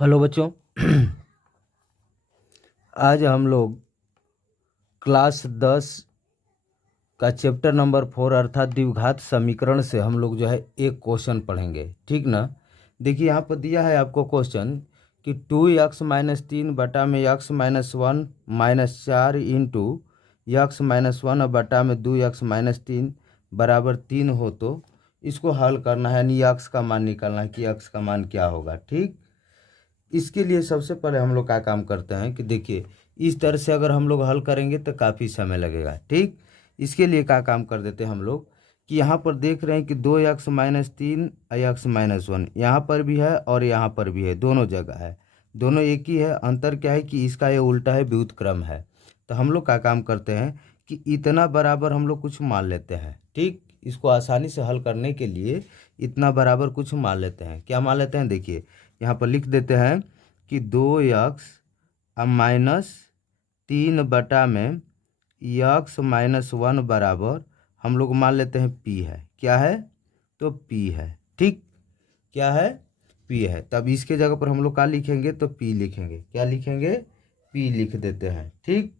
Hello बच्चों। आज हम लोग क्लास 10 का चैप्टर नंबर 4 अर्थात द्विघात समीकरण से हम लोग जो है एक क्वेश्चन पढ़ेंगे, ठीक ना। देखिए यहाँ पर दिया है आपको क्वेश्चन कि 2x-3 बटा में x-1 -4 इंटू x-1 बटा में 2x-3 बराबर 3 हो तो इसको हल करना है, यानी x का मान निकालना है कि x का मान क्या होगा। ठीक, इसके लिए सबसे पहले हम लोग क्या काम करते हैं कि देखिए इस तरह से अगर हम लोग हल करेंगे तो काफ़ी समय लगेगा। ठीक, इसके लिए क्या काम कर देते हैं हम लोग कि यहाँ पर देख रहे हैं कि 2x-3 x-1 यहाँ पर भी है और यहाँ पर भी है, दोनों जगह है, दोनों एक ही है। अंतर क्या है कि इसका ये उल्टा है, व्युत्क्रम है। तो हम लोग क्या काम करते हैं कि इतना बराबर हम लोग कुछ मान लेते हैं। ठीक, इसको आसानी से हल करने के लिए इतना बराबर कुछ मान लेते हैं। क्या मान लेते हैं, देखिए यहाँ पर लिख देते हैं कि 2x-3 बटा में x-1 बराबर हम लोग मान लेते हैं p है। क्या है, तो p है। ठीक, क्या है, p है। तब इसके जगह पर हम लोग क्या लिखेंगे, तो p लिखेंगे। क्या लिखेंगे, p लिख देते हैं। ठीक,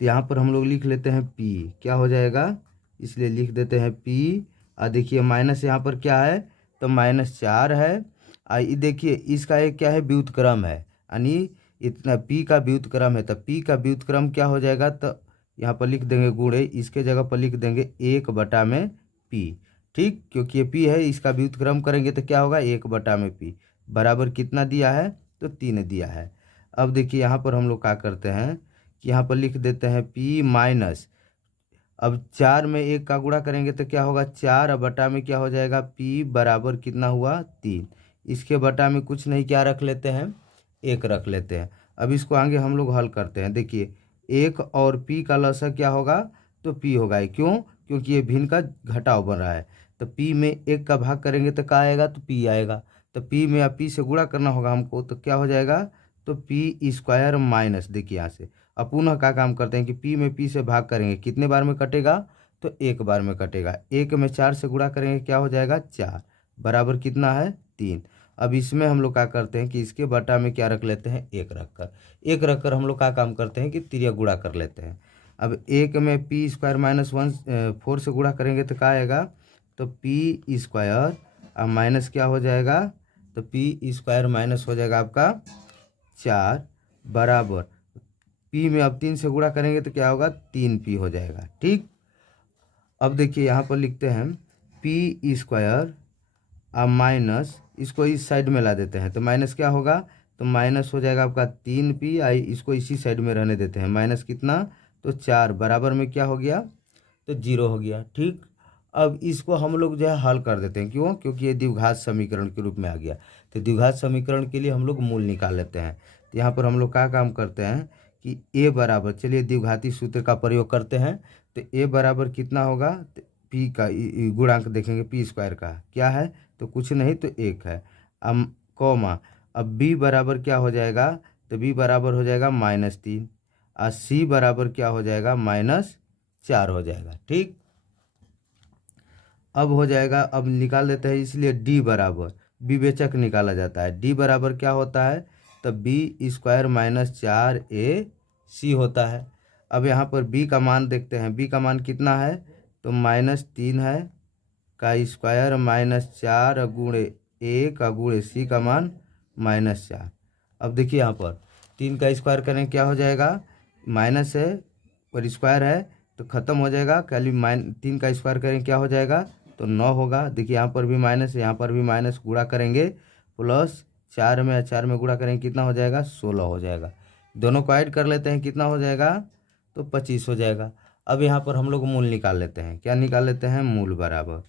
तो यहाँ पर हम लोग लिख लेते हैं p, क्या हो जाएगा, इसलिए लिख देते हैं p। और देखिए माइनस यहाँ पर क्या है, तो -4 है। ये देखिए इसका एक क्या है, व्युत्क्रम है, यानी इतना p का व्युत्क्रम है। तो p का व्युत्क्रम क्या हो जाएगा, तो यहाँ पर लिख देंगे गुणे, इसके जगह पर लिख देंगे 1/p। ठीक, क्योंकि ये p है, इसका व्युत्क्रम करेंगे तो क्या होगा, 1/p बराबर कितना दिया है, तो 3 दिया है। अब देखिए यहाँ पर हम लोग क्या करते हैं कि यहाँ पर लिख देते हैं p माइनस, अब 4 में 1 का गुणा करेंगे तो क्या होगा, 4 बटा में क्या हो जाएगा, p बराबर कितना हुआ, 3। इसके बटा में कुछ नहीं, क्या रख लेते हैं, 1 रख लेते हैं। अब इसको आगे हम लोग हल करते हैं। देखिए 1 और p का लसा क्या होगा, तो p होगा। क्यों, क्योंकि ये भिन्न का घटाव बन रहा है। तो p में 1 का भाग करेंगे तो क्या आएगा, तो p आएगा। तो p में p से गुणा करना होगा हमको, तो क्या हो जाएगा, तो p² माइनस, देखिए यहाँ से अब पुनः क्या काम करते हैं कि p में p से भाग करेंगे, कितने बार में कटेगा, तो 1 बार में कटेगा। 1 में 4 से गुणा करेंगे, क्या हो जाएगा, 4 बराबर कितना है, 3। अब इसमें हम लोग क्या करते हैं कि इसके बटा में क्या रख लेते हैं, 1 रखकर हम लोग क्या काम करते हैं कि तिर्यक गुणा कर लेते हैं। अब 1 में p² -1 4 से गुणा करेंगे तो क्या आएगा, तो p² अब माइनस क्या हो जाएगा, तो p² माइनस हो जाएगा आपका 4 बराबर p में अब 3 से गुणा करेंगे तो क्या होगा, 3p हो जाएगा। ठीक, अब देखिए यहाँ पर लिखते हैं p² अब माइनस, इसको इस साइड में ला देते हैं तो माइनस क्या होगा, तो माइनस हो जाएगा आपका 3p। इसको इसी साइड में रहने देते हैं, माइनस कितना, तो 4 बराबर में क्या हो गया, तो 0 हो गया। ठीक, अब इसको हम लोग जो है हल कर देते हैं। क्यों, क्योंकि ये द्विघात समीकरण के रूप में आ गया। तो द्विघात समीकरण के लिए हम लोग मूल निकाल लेते हैं। तो यहाँ पर हम लोग क्या काम करते हैं कि a बराबर, चलिए द्विघाती सूत्र का प्रयोग करते हैं। तो a बराबर कितना होगा, तो p का गुणांक देखेंगे, p² का क्या है, तो कुछ नहीं, तो 1 है। अब कॉमा, अब b बराबर क्या हो जाएगा, तो b बराबर हो जाएगा -3 और c बराबर क्या हो जाएगा, -4 हो जाएगा। ठीक, अब हो जाएगा, अब निकाल देते हैं, इसलिए d बराबर, विवेचक निकाला जाता है। d बराबर क्या होता है, तो b² -4ac होता है। अब यहाँ पर b का मान देखते हैं, b का मान कितना है, तो -3 है का स्क्वायर -4 गुणे 1 गुणे c का मान -4। अब देखिए यहाँ पर 3 का स्क्वायर करें क्या हो जाएगा, माइनस है और स्क्वायर है तो ख़त्म हो जाएगा। खाली 3 का स्क्वायर करें क्या हो जाएगा, तो 9 होगा। देखिए यहाँ पर भी माइनस है, यहाँ पर भी माइनस, गुणा करेंगे प्लस 4 में 4 में गुणा करेंगे कितना हो जाएगा, 16 हो जाएगा। दोनों को ऐड कर लेते हैं, कितना हो जाएगा, तो 25 हो जाएगा। अब यहाँ पर हम लोग मूल निकाल लेते हैं। क्या निकाल लेते हैं, मूल बराबर,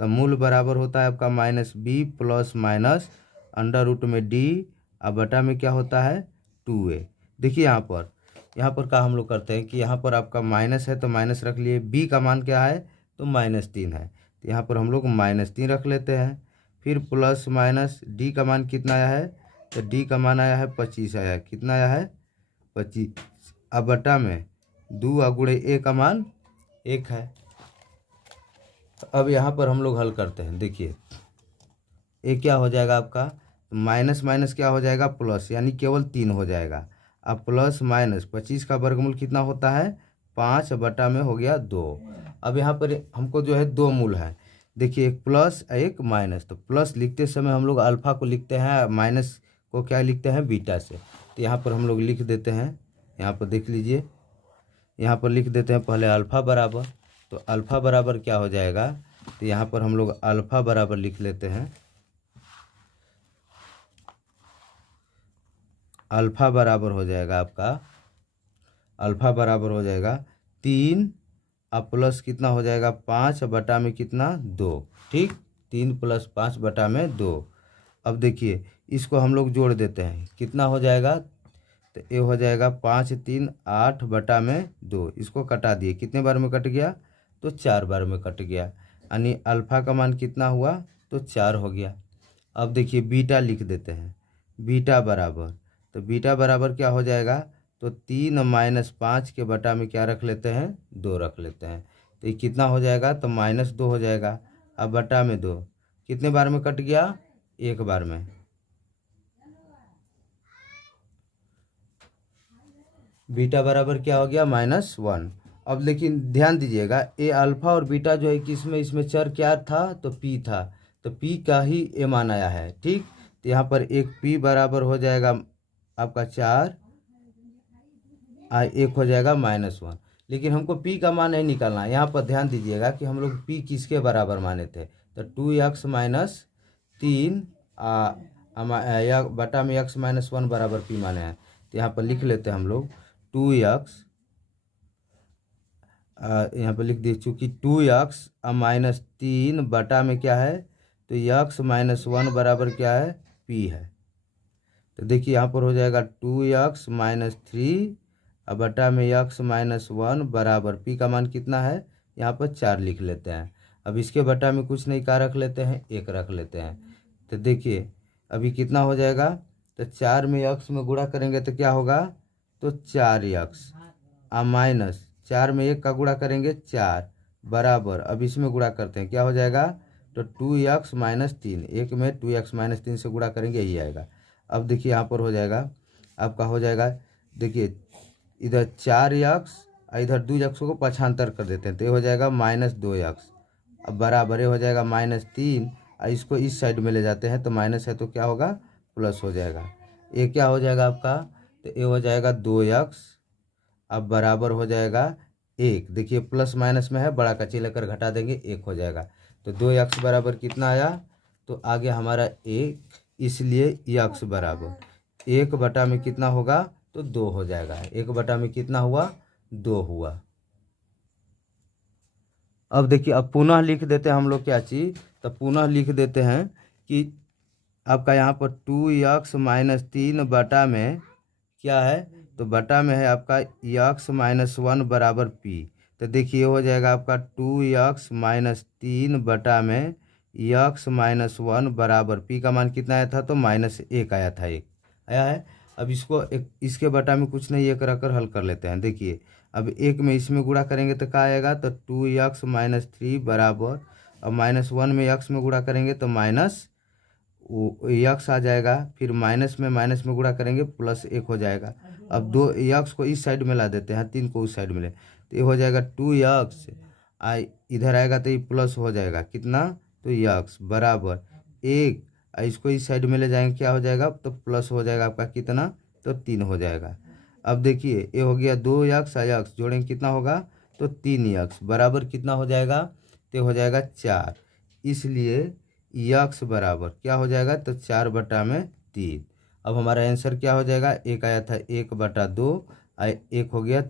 तो मूल बराबर होता है आपका -b plus minus under root में d और बटा में क्या होता है, 2a। देखिए यहाँ पर क्या हम लोग करते हैं कि यहाँ पर आपका माइनस है तो माइनस रख लिए, b का मान क्या है, तो -3 है, तो यहाँ पर हम लोग -3 रख लेते हैं। फिर प्लस माइनस d का मान कितना आया है, तो d का मान आया है 25 आया है। कितना आया है, 25। अब बटा में 2 गुणे a का मान 1 है। अब यहाँ पर हम लोग हल करते हैं। देखिए ये क्या हो जाएगा आपका, तो माइनस माइनस क्या हो जाएगा, प्लस, यानी केवल 3 हो जाएगा। अब प्लस माइनस 25 का वर्गमूल कितना होता है, 5 बटा में हो गया 2। अब यहाँ पर हमको जो है 2 मूल है, देखिए एक प्लस एक माइनस। तो प्लस लिखते समय हम लोग अल्फ़ा को लिखते हैं, माइनस को क्या लिखते हैं, बीटा से। तो यहाँ पर हम लोग लिख देते हैं, यहाँ पर देख लीजिए, यहाँ पर लिख देते हैं पहले अल्फ़ा बराबर। तो अल्फ़ा बराबर क्या हो जाएगा, तो यहाँ पर हम लोग अल्फ़ा बराबर लिख लेते हैं, अल्फ़ा बराबर हो जाएगा आपका, अल्फ़ा बराबर हो जाएगा 3, अब प्लस कितना हो जाएगा, 5 बटा में कितना, 2। ठीक, 3 + 5 बटा में 2। अब देखिए इसको हम लोग जोड़ देते हैं, कितना हो जाएगा, तो ये हो जाएगा 5 3 8 बटा में 2। इसको कटा दिए, कितने बार में कट गया, तो 4 बार में कट गया, यानी अल्फ़ा का मान कितना हुआ, तो 4 हो गया। अब देखिए बीटा लिख देते हैं, बीटा बराबर, तो बीटा बराबर क्या हो जाएगा, तो 3 - 5 के बटा में क्या रख लेते हैं, 2 रख लेते हैं। तो ये कितना हो जाएगा, तो -2 हो जाएगा। अब बटा में 2 कितने बार में कट गया, 1 बार में। बीटा बराबर क्या हो गया, -1। अब लेकिन ध्यान दीजिएगा, ए अल्फ़ा और बीटा जो है किसमें, इसमें चर क्या था, तो पी था, तो पी का ही ए मान आया है। ठीक, तो यहाँ पर एक पी बराबर हो जाएगा आपका 4, 1 हो जाएगा -1। लेकिन हमको p का मान नहीं निकालना है। यहाँ पर ध्यान दीजिएगा कि हम लोग p किसके बराबर माने थे, तो 2x - 3 या बटा में x - 1 बराबर p माने हैं। तो यहाँ पर लिख लेते हैं हम लोग 2x, यहाँ पर लिख दिए, चूँकि 2x - 3 बटा में क्या है, तो x - 1 बराबर क्या है, p है। तो देखिए यहाँ पर हो जाएगा 2x - 3 अब बटा में x - 1 बराबर p का मान कितना है, यहाँ पर 4 लिख लेते हैं। अब इसके बटा में कुछ नहीं, क्या रख लेते हैं, 1 रख लेते हैं। तो देखिए अभी कितना हो जाएगा, तो 4 में x में गुणा करेंगे तो क्या होगा, तो 4x माइनस 4 में 1 का गुणा करेंगे 4 बराबर, अब इसमें गुणा करते हैं क्या हो जाएगा, तो 2x - 3, 1 में 2x - 3 से गुणा करेंगे यही आएगा। अब देखिए यहाँ पर हो जाएगा आपका, हो जाएगा, देखिए इधर 4x और इधर 2x को पक्षांतर कर देते हैं, तो ये हो जाएगा -2x। अब बराबर ये हो जाएगा -3 और इसको इस साइड में ले जाते हैं, तो माइनस है तो क्या होगा, प्लस हो जाएगा। ये क्या हो जाएगा आपका, तो ये हो जाएगा 2x, अब बराबर हो जाएगा 1। देखिए प्लस माइनस में है, बड़ा का चिल्ला कर घटा देंगे, 1 हो जाएगा। तो 2x बराबर कितना आया, तो आगे हमारा 1, इसलिए x बराबर 1 बटा में कितना होगा, तो 2 हो जाएगा। 1 बटा में कितना हुआ, 2 हुआ। अब देखिए, अब पुनः लिख देते हैं हम लोग क्या चीज़, तो पुनः लिख देते हैं कि आपका यहाँ पर 2x - 3 बटा में क्या है, तो बटा में है आपका x - 1 बराबर p। तो देखिए हो जाएगा आपका 2x - 3 बटा में x - 1 बराबर p का मान कितना आया था, तो -1 आया था, 1 आया है। अब इसको एक इसके बटा में कुछ नहीं, 1 रखकर हल कर लेते हैं। देखिए अब 1 में इसमें गुणा करेंगे तो क्या आएगा, तो 2x - 3 बराबर, अब -1 में x में गुणा करेंगे तो x आ जाएगा, फिर माइनस में गुणा करेंगे +1 हो जाएगा। अब 2x को इस साइड में ला देते हैं, 3 को उस साइड में ले, तो ये हो जाएगा 2x, इधर आएगा तो ये प्लस हो जाएगा कितना, तो x बराबर 1, इसको इस साइड में ले जाएंगे क्या हो जाएगा, तो प्लस हो जाएगा आपका कितना, तो 3 हो जाएगा। अब देखिए ये हो गया 2x और x जोड़ेंगे कितना होगा, तो 3x बराबर कितना हो जाएगा, तो हो जाएगा 4। इसलिए x बराबर क्या हो जाएगा, तो 4 बटा में 3। अब हमारा आंसर क्या हो जाएगा, 1 आया था 1 बटा 2 और 1 हो गया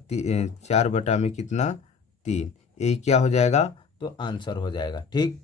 4 बटा में कितना, 3। यही क्या हो जाएगा, तो आंसर हो जाएगा। ठीक।